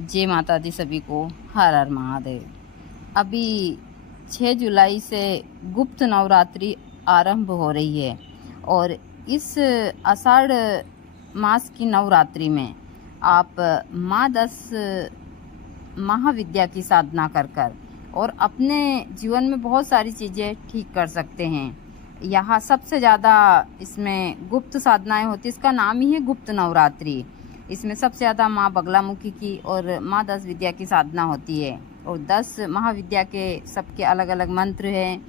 जय माता दी सभी को। हर हर महादेव। अभी 6 जुलाई से गुप्त नवरात्रि आरंभ हो रही है और इस आषाढ़ मास की नवरात्रि में आप माँ 10 महाविद्या की साधना कर और अपने जीवन में बहुत सारी चीज़ें ठीक कर सकते हैं। यहाँ सबसे ज़्यादा इसमें गुप्त साधनाएं होती, इसका नाम ही है गुप्त नवरात्रि। इसमें सबसे ज़्यादा माँ बगलामुखी की और माँ 10 विद्या की साधना होती है और 10 महाविद्या के सबके अलग अलग मंत्र हैं,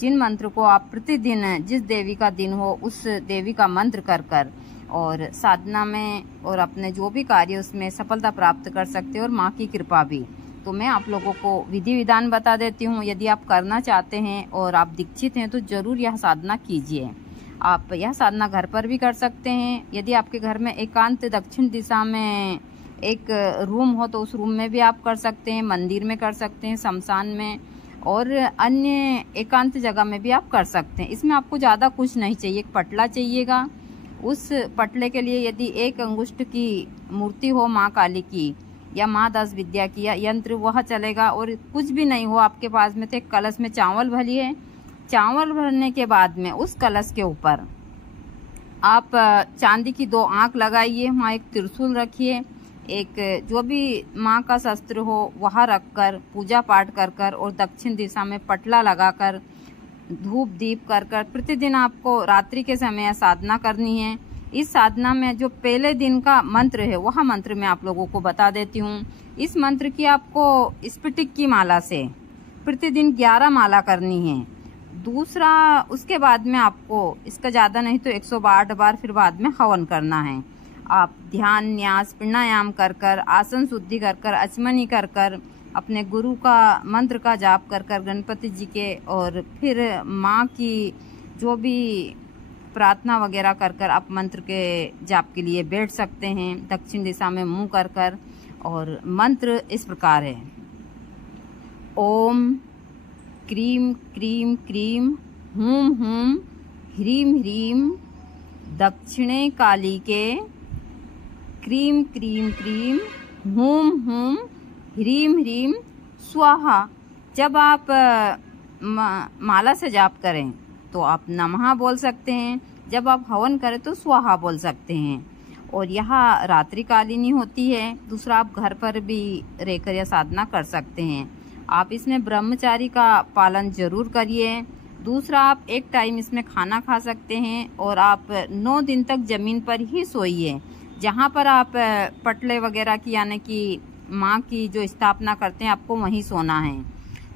जिन मंत्र को आप प्रतिदिन जिस देवी का दिन हो उस देवी का मंत्र कर और साधना में और अपने जो भी कार्य उसमें सफलता प्राप्त कर सकते हैं और माँ की कृपा भी। तो मैं आप लोगों को विधि विधान बता देती हूँ। यदि आप करना चाहते हैं और आप दीक्षित हैं तो ज़रूर यह साधना कीजिए। आप यह साधना घर पर भी कर सकते हैं। यदि आपके घर में एकांत दक्षिण दिशा में एक रूम हो तो उस रूम में भी आप कर सकते हैं, मंदिर में कर सकते हैं, शमशान में और अन्य एकांत जगह में भी आप कर सकते हैं। इसमें आपको ज़्यादा कुछ नहीं चाहिए, एक पटला चाहिएगा। उस पटले के लिए यदि 1 अंगुष्ठ की मूर्ति हो माँ काली की या माँ 10 विद्या की या यंत्र वह चलेगा और कुछ भी नहीं हो आपके पास में तो एक कलश में चावल भरिए। चावल भरने के बाद में उस कलश के ऊपर आप चांदी की 2 आंख लगाइए, वहाँ एक त्रिशूल रखिए, एक जो भी माँ का शस्त्र हो वह रखकर पूजा पाठ कर और दक्षिण दिशा में पटला लगाकर धूप दीप कर प्रतिदिन आपको रात्रि के समय साधना करनी है। इस साधना में जो पहले दिन का मंत्र है वह मंत्र मैं आप लोगों को बता देती हूँ। इस मंत्र की आपको स्फटिक की माला से प्रतिदिन 11 माला करनी है। दूसरा, उसके बाद में आपको इसका ज़्यादा नहीं तो 108 बार फिर बाद में हवन करना है। आप ध्यान न्यास प्राणायाम कर आसन शुद्धि कर अचमनी कर अपने गुरु का मंत्र का जाप कर गणपति जी के और फिर माँ की जो भी प्रार्थना वगैरह कर आप मंत्र के जाप के लिए बैठ सकते हैं। दक्षिण दिशा में मुंह कर और मंत्र इस प्रकार है। ओम क्रीम क्रीम क्रीम हूम हूम ह्रीम ह्रीम दक्षिणे काली के क्रीम क्रीम क्रीम हूम हूम ह्रीम ह्रीम स्वाहा। जब आप माला से जाप करें तो आप नमः बोल सकते हैं, जब आप हवन करें तो स्वाहा बोल सकते हैं। और यह रात्रिकालीन होती है। दूसरा, आप घर पर भी रहकर यह साधना कर सकते हैं। आप इसमें ब्रह्मचारी का पालन जरूर करिए। दूसरा, आप एक टाइम इसमें खाना खा सकते हैं और आप 9 दिन तक जमीन पर ही सोइए, जहाँ पर आप पटले वगैरह की यानी कि माँ की जो स्थापना करते हैं आपको वहीं सोना है।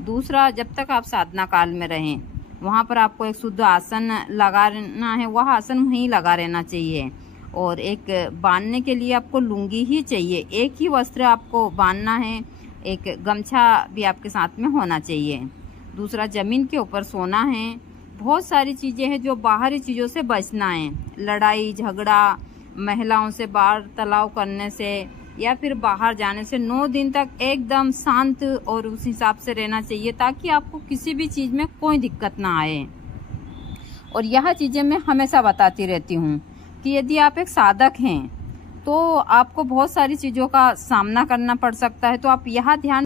दूसरा, जब तक आप साधना काल में रहें वहाँ पर आपको एक शुद्ध आसन लगाना है, वह आसन वहीं लगा रहना चाहिए। और एक बांधने के लिए आपको लुंगी ही चाहिए, एक ही वस्त्र आपको बांधना है, एक गमछा भी आपके साथ में होना चाहिए। दूसरा, जमीन के ऊपर सोना है। बहुत सारी चीज़ें हैं जो बाहरी चीज़ों से बचना है, लड़ाई झगड़ा, महिलाओं से वार्तालाप करने से या फिर बाहर जाने से 9 दिन तक एकदम शांत और उस हिसाब से रहना चाहिए ताकि आपको किसी भी चीज़ में कोई दिक्कत ना आए। और यह चीज़ें मैं हमेशा बताती रहती हूँ कि यदि आप एक साधक हैं तो आपको बहुत सारी चीज़ों का सामना करना पड़ सकता है, तो आप यह ध्यान